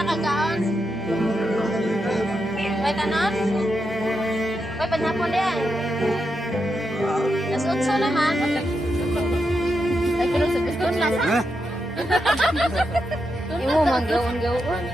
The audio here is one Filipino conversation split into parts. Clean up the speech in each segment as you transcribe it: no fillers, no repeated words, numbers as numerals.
Anak kagaan. May tanan? May panhapon din. Nasutso naman. Ay, pero sa gusto lasa. Imo manggawon-gawon.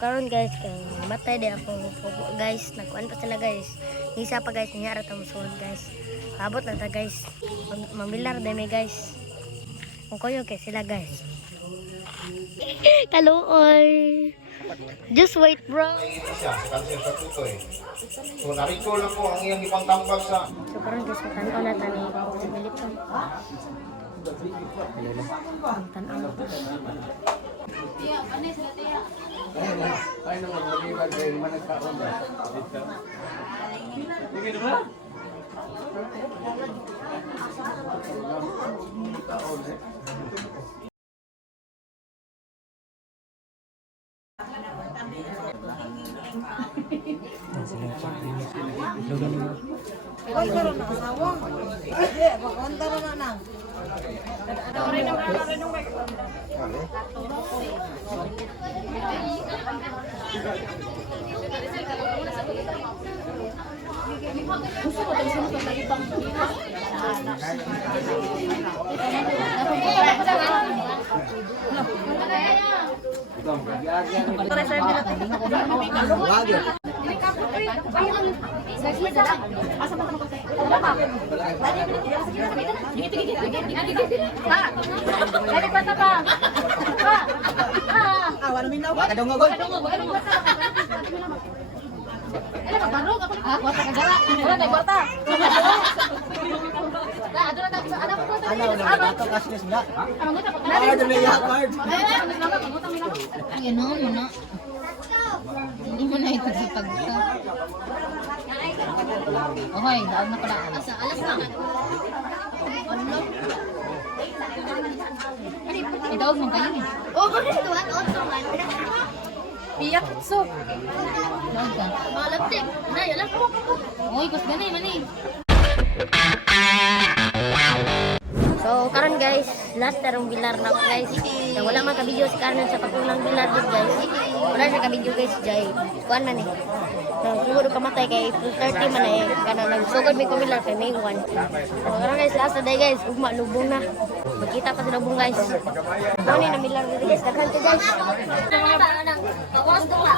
Karon guys kay matay di ako guys, nagkuan pa sila guys. Isa pa guys niya ra tamo sulod guys. Abot na ta guys. Mamilar dai may guys. Kung koyo kay sila guys. Kaluoy. Just wait bro. So narito lang po ang iyang ipang tambag sa. So karon guys tan-aw na tani si Philip. Tan-aw. Tiya, panis na tiya. Ay naman mag-iwan kayo naman nagkaon ba? Sige ba? Ay, karon na asawa. Hindi, makonta na na nang. Ada rin ng may konta. Gusto ko tayo sa mga ibang hindi mo na ito sa pagka. Okay, daog na pala. Asa, alas na. Ano? Daog mo kayo eh. Oh, ito man. Piyak, so. Daog ka. Malaptik. Na, yun lang. Uy, kus ganay, mani. So, karon guys, last tarong bilar na ako guys. So, wala man ka-video si Karon sa pagkulang bilar guys. Wala siya ka-video guys, Jay. Kuan man eh. So, siguro kamatay kay April 30 man eh. Kana nagsugod may kumilar kay May 1. So, karon guys, last na day guys. Ugma, lubong na. Magkita pa sa lubong guys. Ano ni na milar dito guys. Daghan ko guys. Kawas ko ka.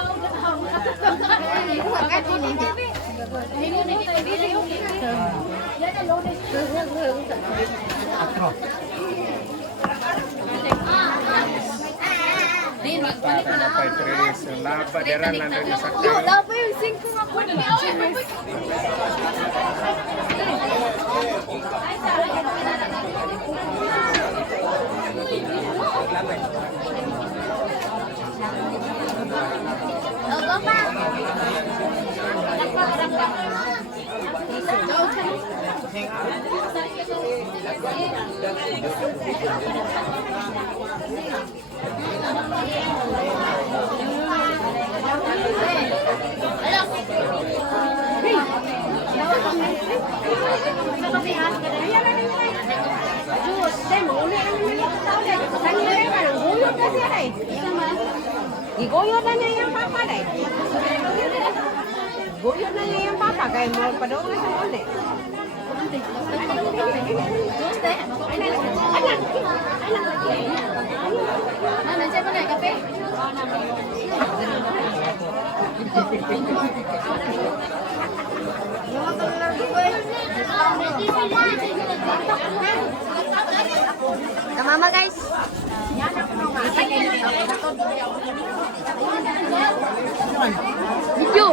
Yo, dapat yung 5 nga po. Iguyod na niya yung papa deh. Guyod na niya yung papa kaya mo padong na sa ulit. Anak, Ka mama guys. Video.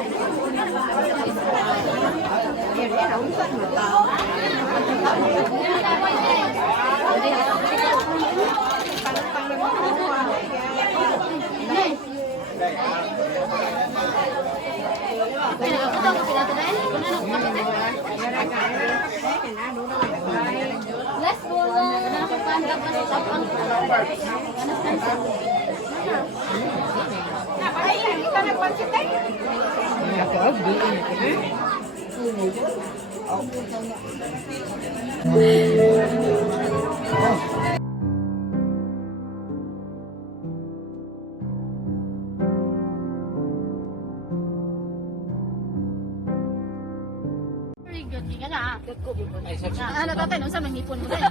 Ano tatay, nung sa manghipon mo tayo.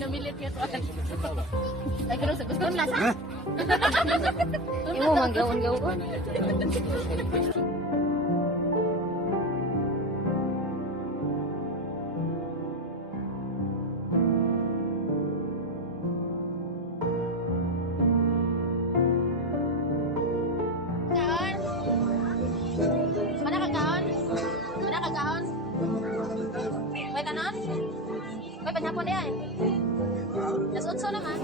Namilit ka to. Ay, pero sa gusto nila sa? Imo manggawon-gawon. Kaon? Mana ka kaon? Mana ka kaon? May tanon? May panhapon na yan. Las 8 naman.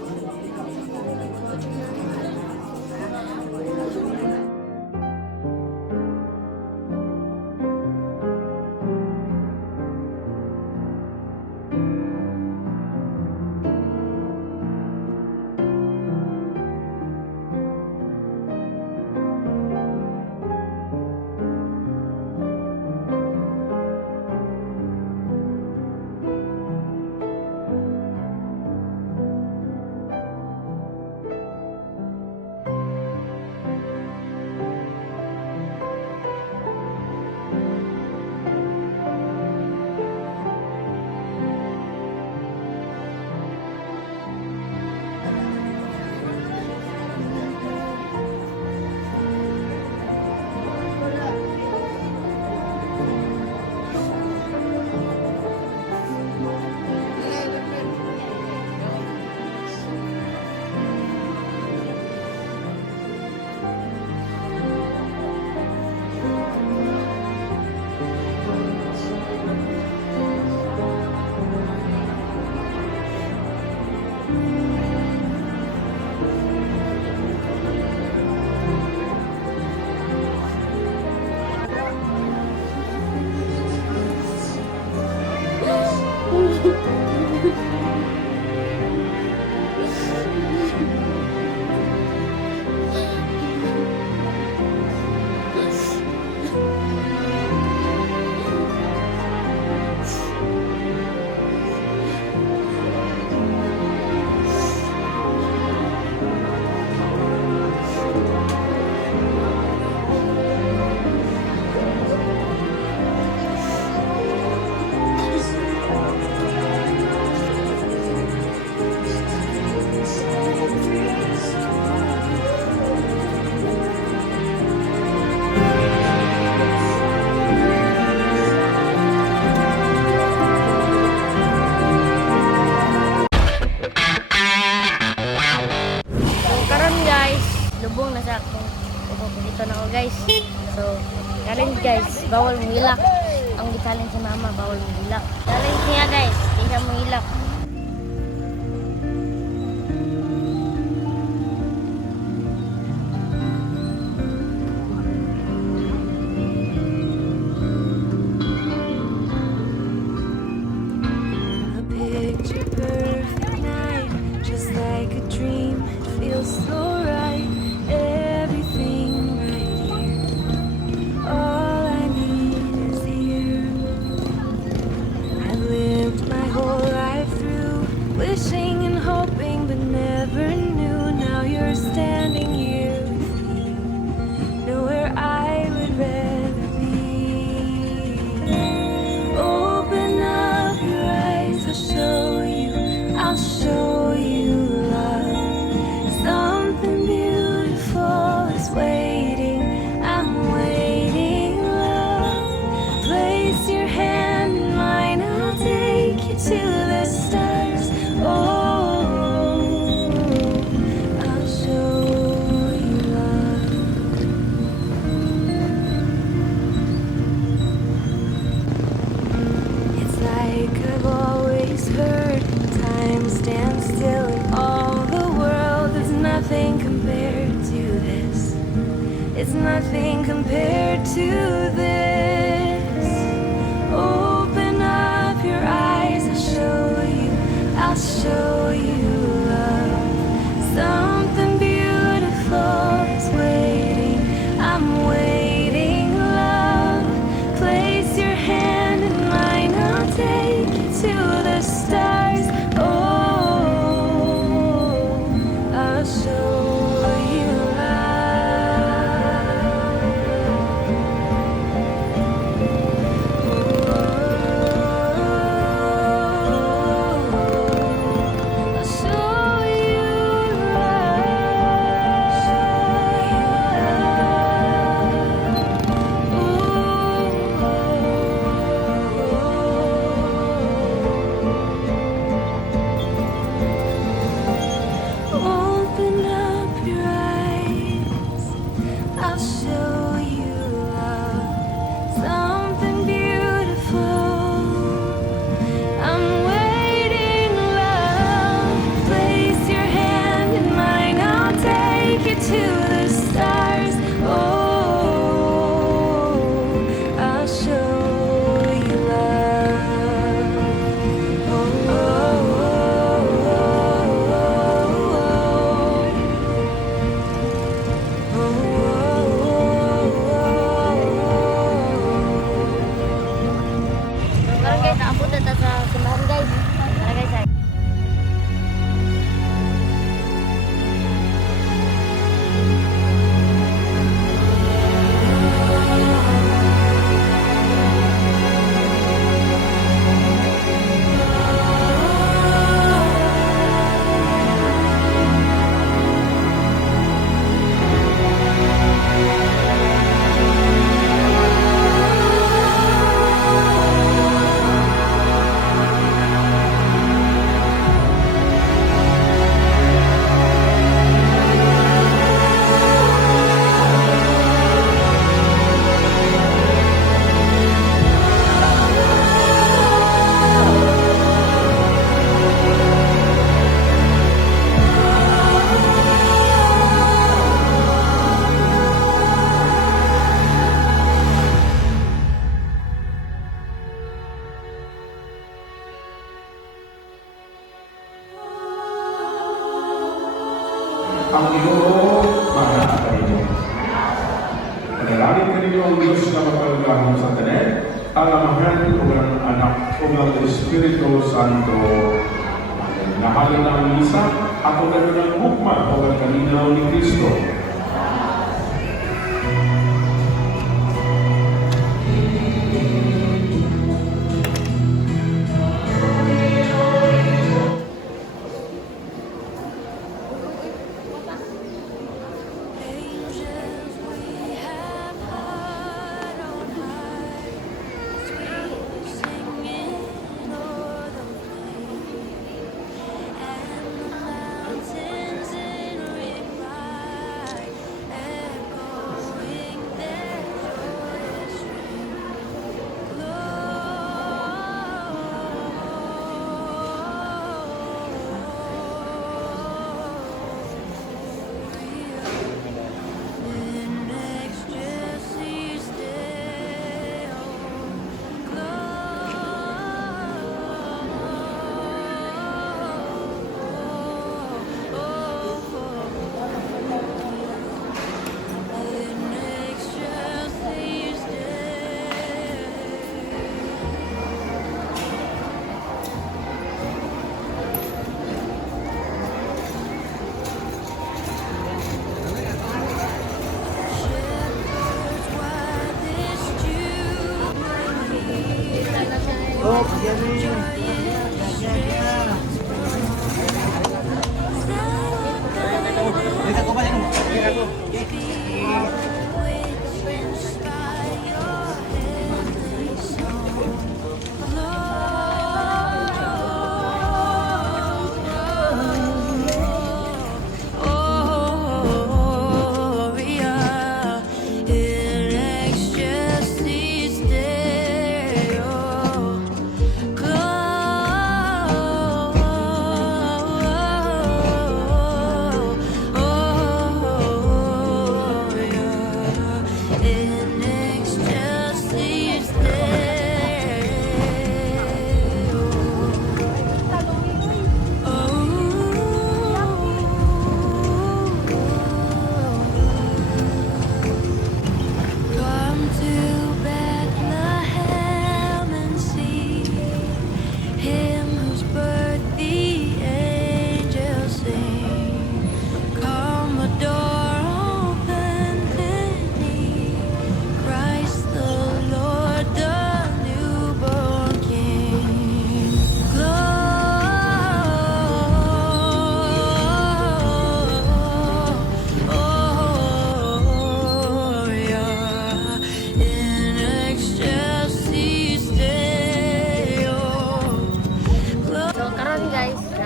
lubong na sa akong dito na ako guys. So, challenge guys, bawal mong hilak. Ang challenge sa mama, bawal mong hilak. Challenge niya guys, hindi ka mong hilak. A picture perfect night, just like a dream. It feels so right, everything right here. All I need is here. I've lived my whole life through, wishing and hoping, but never knew. Now you're standing here with me, nowhere I would rather be. Open up your eyes, I'll show you, I'll show you. to stand still in all the world. There's nothing compared to this. It's nothing compared to this. Open up your eyes, I'll show you love. Something beautiful is waiting. I'm waiting, love. Place your hand in mine, I'll take you to the stars. Oh, I'll show you Open up your eyes, I'll show you love. Something beautiful. I'm waiting, love. Place your hand in mine, I'll take you to the stars. Oh, I'll show you love. Oh, Sekarang guys, aku datang sa simbahan guys. Tara guys, ay. Ang Ginoo para sa kanino. Panalangin kanino ang Diyos na mapalagahon sa tanan, ang Amahan o ang Anak o ang Espiritu Santo. Nahalin na ang misa, ako na ng hukma o ang kaninaw ni Kristo. angels we have heard on high, sweet singing o'er the plain, and the mountains in reply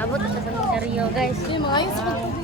Naabot na sa cemetery guys. Hindi, mga ayos sa pagtubig.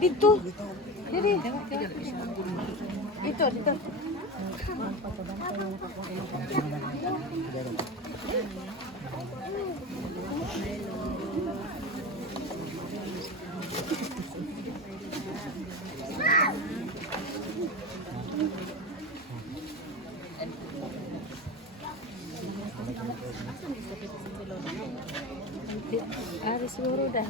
Dito. Dito. Dito, dito. Ari siguro dah.